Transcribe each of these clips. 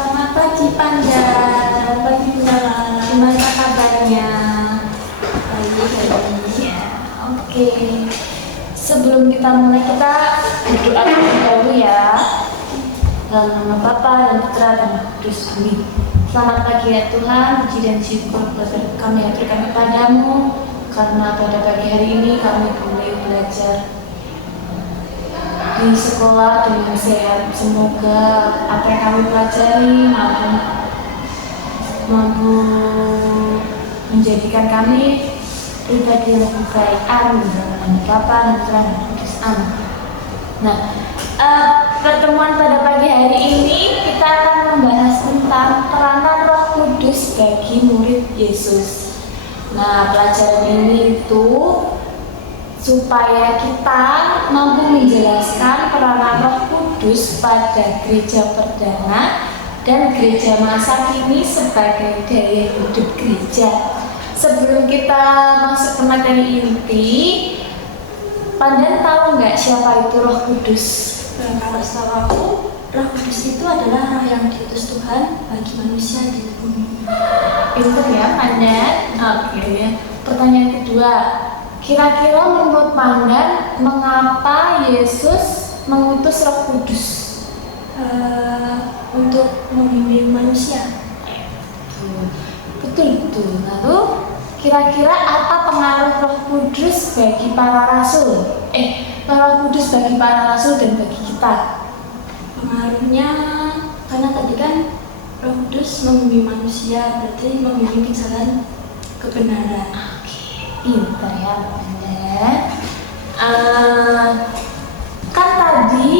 Selamat pagi Panda. Pagi Bunda. Gimana kabarnya? Baik. Ya, oke. Sebelum kita mulai, kita berdoa terlebih dahulu ya. Dalam nama Bapa dan Putra dan Roh Kudus. Amin. Selamat pagi ya Tuhan, puji dan syukur kami haturkan kepadamu karena pada pagi hari ini kami boleh belajar di sekolah dengan sehat. Semoga apa yang kami pelajari mampu menjadikan kami pribadi yang lebih baik. Amin. Dalam nama Bapa dan Putra dan Roh Kudus. Amin. Nah, pertemuan pada pagi hari ini kita akan membahas tentang peranan Roh Kudus bagi murid Yesus. Nah, pelajaran ini itu supaya kita mampu menjelaskan peranan Roh Kudus pada gereja perdana dan gereja masa kini sebagai daya hidup gereja. Sebelum kita masuk ke materi inti, Pandan tahu nggak siapa itu Roh Kudus? Kalau setahu aku, Roh Kudus itu adalah roh yang diutus Tuhan bagi manusia di bumi. Pinter ya Pandan? Oke ya. Pertanyaan kedua, kira-kira menurut Pandan mengapa Yesus mengutus Roh Kudus? Untuk membimbing manusia. Betul. Lalu kira-kira apa pengaruh Roh Kudus bagi para rasul? Roh Kudus bagi para rasul dan bagi kita? Pengaruhnya karena tadi kan Roh Kudus membimbing manusia, berarti membimbing ke jalan kebenaran. Pintar ya Anda. Kan tadi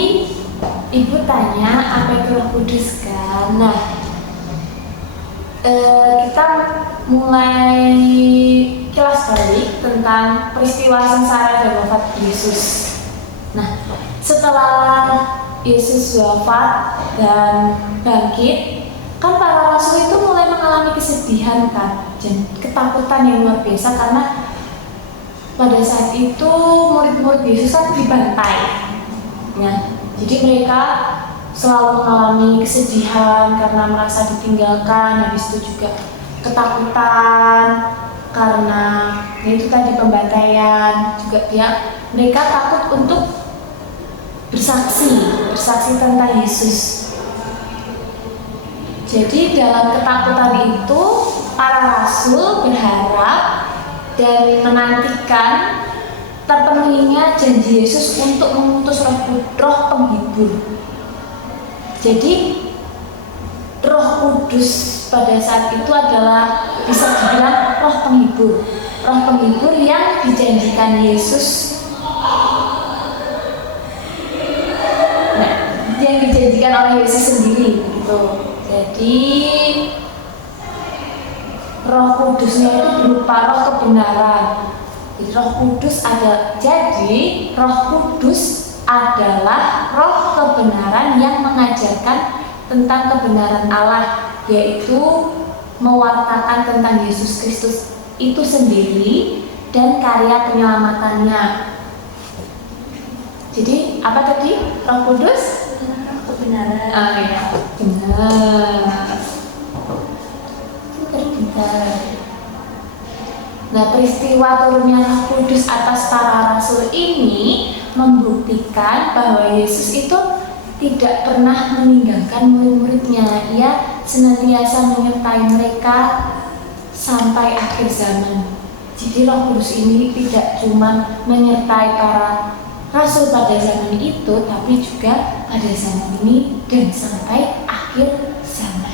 Ibu tanya apa itu Roh Kudus kan? Nah, kita mulai kilas balik tentang peristiwa sengsara dan wafat Yesus. Nah, setelah Yesus wafat dan bangkit, kan para rasul itu mulai mengalami kesedihan kan, dan ketakutan yang luar biasa karena pada saat itu murid-murid Yesus kan dibantai. Nah, jadi mereka selalu mengalami kesedihan karena merasa ditinggalkan, habis itu juga ketakutan karena itu tadi pembantaian, juga mereka takut untuk bersaksi tentang Yesus. Jadi dalam ketakutan itu para rasul berharap dan menantikan terpenuhinya janji Yesus untuk mengutus roh penghibur. Jadi Roh Kudus pada saat itu adalah bisa dibilang roh penghibur yang dijanjikan Yesus. Nah, yang dijanjikan oleh Yesus sendiri gitu. Jadi Roh Kudusnya itu berupa roh kebenaran. Roh Kudus adalah roh kebenaran yang mengajarkan tentang kebenaran Allah, yaitu mewartakan tentang Yesus Kristus itu sendiri dan karya penyelamatannya. Jadi apa tadi? Roh Kudus? Roh kebenaran. Ya, benar. Pintar. Nah, peristiwa turunnya Roh Kudus atas para rasul ini membuktikan bahwa Yesus itu tidak pernah meninggalkan murid-muridnya. Ia senantiasa menyertai mereka sampai akhir zaman. Jadi Roh Kudus ini tidak cuma menyertai para rasul pada zaman itu, tapi juga pada zaman ini dan sampai akhir zaman.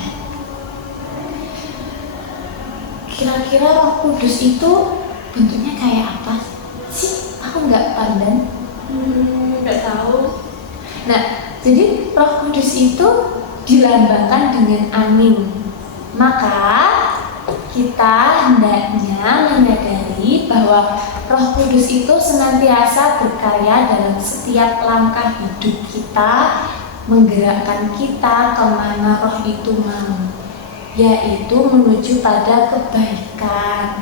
Kira-kira Roh Kudus itu bentuknya kayak apa sih? Aku nggak pandang. Nggak tahu. Nah, jadi Roh Kudus itu dilambangkan dengan angin. Maka kita hendaknya menyadari bahwa Roh Kudus itu senantiasa berkarya dalam setiap langkah hidup kita, menggerakkan kita kemana Roh itu mau, yaitu menuju pada kebaikan.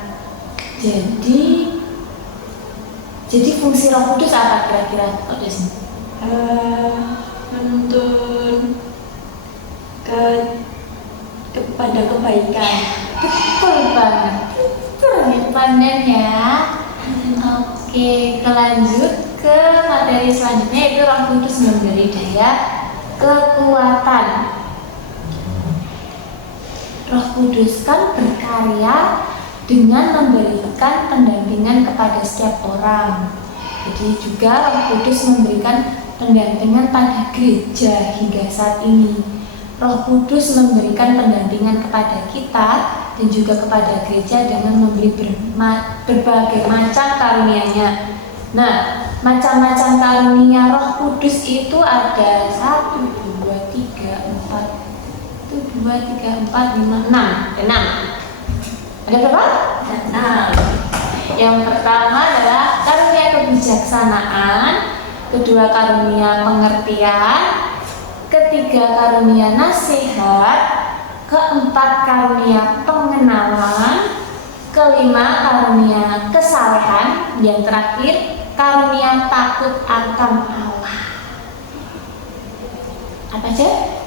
Jadi fungsi Roh Kudus apa kira-kira? Menuntun ke kepada kebaikan. Betul banget. Betul nih pandannya. Oke, kita lanjut ke materi selanjutnya, yaitu Roh Kudus memberi daya kekuatan. Roh Kudus kan berkarya dengan memberikan pendampingan kepada setiap orang. Jadi juga Roh Kudus memberikan pendampingan pada gereja hingga saat ini. Roh Kudus memberikan pendampingan kepada kita dan juga kepada gereja dengan memberi berbagai macam karunia-Nya. Nah, macam-macam karunia Roh Kudus itu ada 1, 2, 3, 4, 1, 2, 3, 4, 5, 6. Ada 6. Ada berapa? 6. Yang pertama adalah karunia kebijaksanaan, kedua karunia pengertian, ketiga karunia nasihat, keempat karunia pengenalan, kelima karunia kesalehan, yang terakhir karunia takut akan Allah. Apa aja?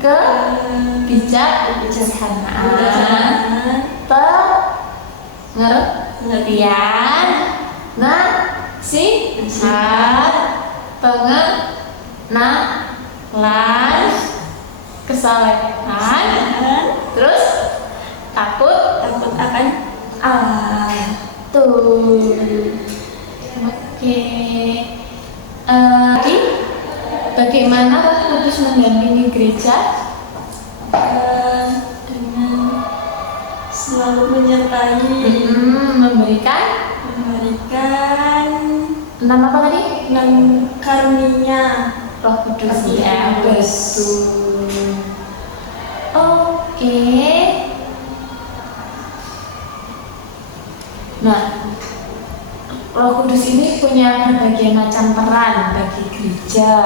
Kebijaksanaan, pengertian, nasihat, pengenalan, kesalehan, terus takut akan Allah. Tuh. Oke. Jadi bagaimana Roh Kudus mendampingi gereja? Dengan selalu menyertai, memberikan 6 apa tadi? 6 karunia Roh Kudus. Ya, betul. Oke. Nah, Roh Kudus ini punya berbagai macam peran bagi gereja.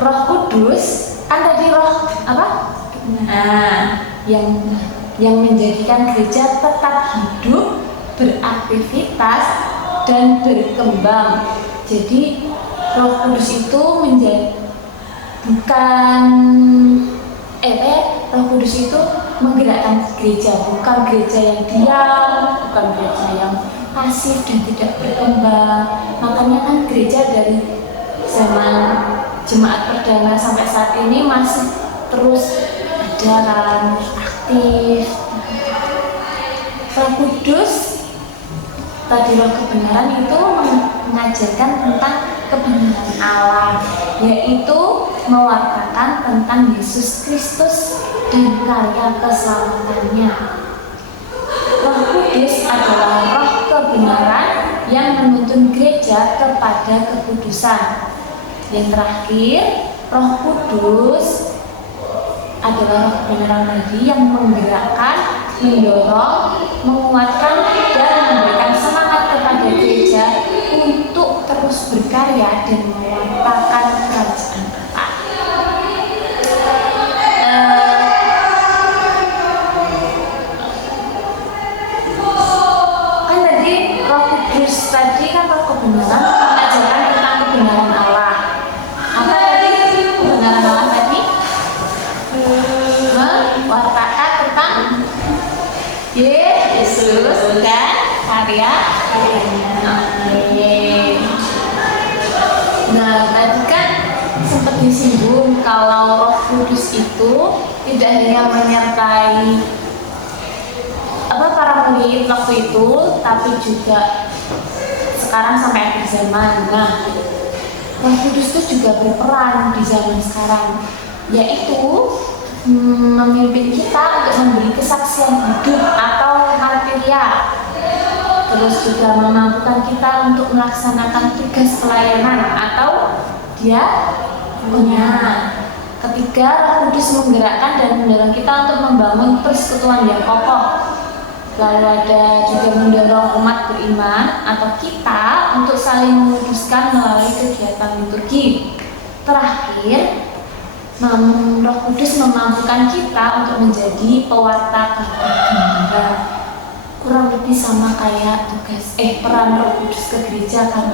Roh Kudus kan tadi roh apa? Nah, yang menjadikan gereja tetap hidup, beraktivitas dan berkembang. Jadi Roh Kudus itu Roh Kudus itu menggerakkan gereja, bukan gereja yang diam, bukan gereja yang pasif dan tidak berkembang. Makanya kan gereja dari zaman jemaat perdana sampai saat ini masih terus ada kan, aktif. Roh Kudus tadi roh kebenaran itu mengajarkan tentang kebenaran Allah, yaitu mewartakan tentang Yesus Kristus dan karya keselamatannya. Roh Kudus adalah roh kebenaran yang menuntun gereja kepada kekudusan. Yang terakhir, Roh Kudus adalah roh kebenaran lagi yang menggerakkan, mendorong, menguatkan, dan memberikan semangat kepada gereja untuk terus berkarya dan mewartakan kerajaan Allah. Kan tadi Roh Kudus tadi kan roh kebenaran mengajarkan tentang kebenaran Allah. Apa tadi kebenaran Allah tadi? Mewartakan tentang Yesus dan karya-karyanya. Nah, tadi kan sempat disinggung kalau Roh Kudus itu tidak hanya menyertai para murid waktu itu, tapi juga sekarang sampai akhir zaman. Nah, Roh Kudus itu juga berperan di zaman sekarang, yaitu memimpin kita untuk memberi kesaksian hidup atau martiria, terus juga memampukan kita untuk melaksanakan tugas pelayanan atau diakonia. Ketiga, Roh Kudus menggerakkan dan mendorong kita untuk membangun persekutuan yang kokoh. Lalu ada juga mendorong umat beriman atau kita untuk saling menguduskan melalui kegiatan liturgi. Terakhir, Roh Kudus memampukan kita untuk menjadi pewarta kabar gembira. Kurang lebih sama kayak tugas peran Roh Kudus ke gereja kan,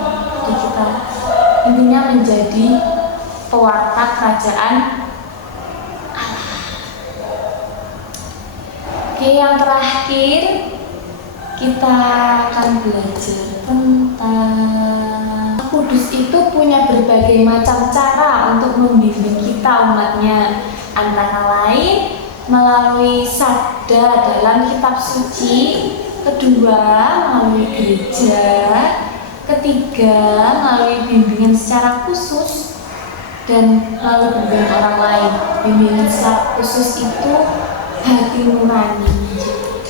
untuk kita intinya menjadi pewarta kerajaan Oke, yang terakhir kita akan belajar tentang Kudus itu punya berbagai macam cara untuk membimbing kita umatnya, antara lain melalui sabda dalam kitab suci, kedua melalui gereja, ketiga melalui bimbingan secara khusus, dan melalui bimbingan orang lain. Bimbingan secara khusus itu hati nurani.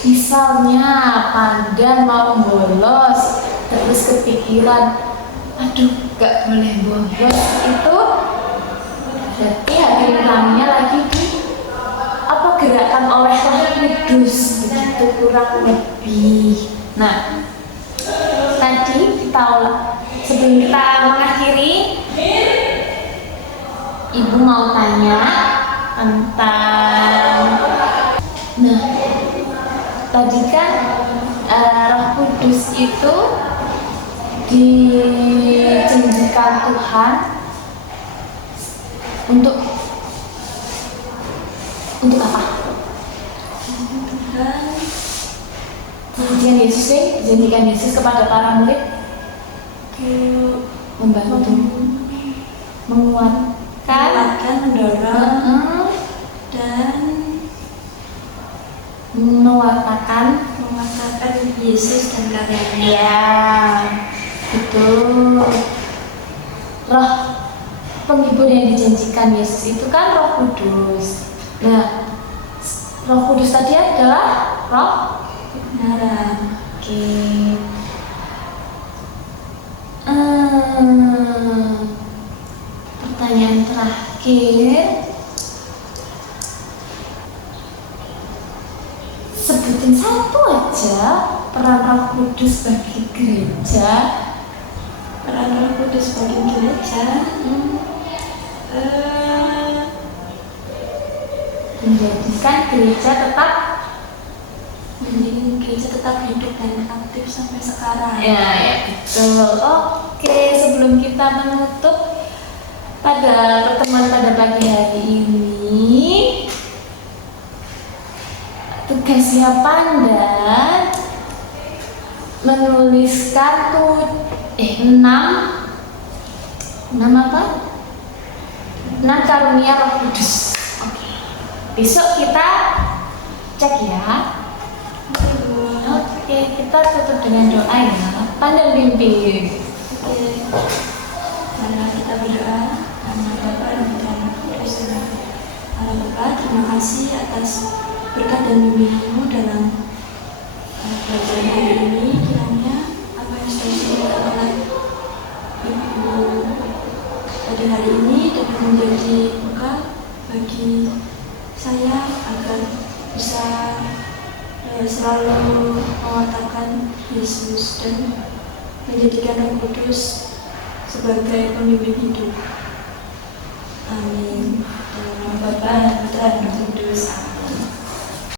Misalnya Pandan mau bolos, terus kepikiran, aduh gak boleh bolos, itu berarti hati nuraninya lagi gerakan oleh Roh Kudus, begitu kurang lebih. Nah, tadi kita sebelum kita mengakhiri, Ibu mau tanya tentang, nah, tadi kan Roh Kudus itu dijanjikan Tuhan untuk apa? Dijanjikan Yesus kepada para murid membantu, menguatkan, mendorong, dan mewatakan Yesus dan karyanya. Ya, betul. Roh penghibur yang dijanjikan Yesus itu kan Roh Kudus. Nah, Roh Kudus tadi adalah Roh kebenaran. Oke. Pertanyaan terakhir. Sebutin satu aja peran Roh Kudus bagi gereja. Peran Roh Kudus bagi gereja. Menjadikan gereja tetap hidup dan aktif sampai sekarang. Ya betul. Oke, sebelum kita menutup pada pertemuan pada pagi hari ini, tugasnya Pandan menuliskan 6 karunia Roh Kudus. Besok kita cek ya. Oke, kita tutup dengan doa ya. Pandan bimbing. Mari kita berdoa. Nama Bapa dan Putra dan Roh Kudus. Allah Bapa, terima kasih atas berkat dan bimbingan-Mu dalam pelajaran hari ini. Kiranya apa yang sudah disampaikan oleh Ibu pada hari ini dapat menjadi bekal bagi saya agar bisa selalu mengatakan Yesus dan menjadikan Roh Kudus sebagai pembimbing hidup. Amin. Dalam nama Bapa dan Putra dan Roh Kudus.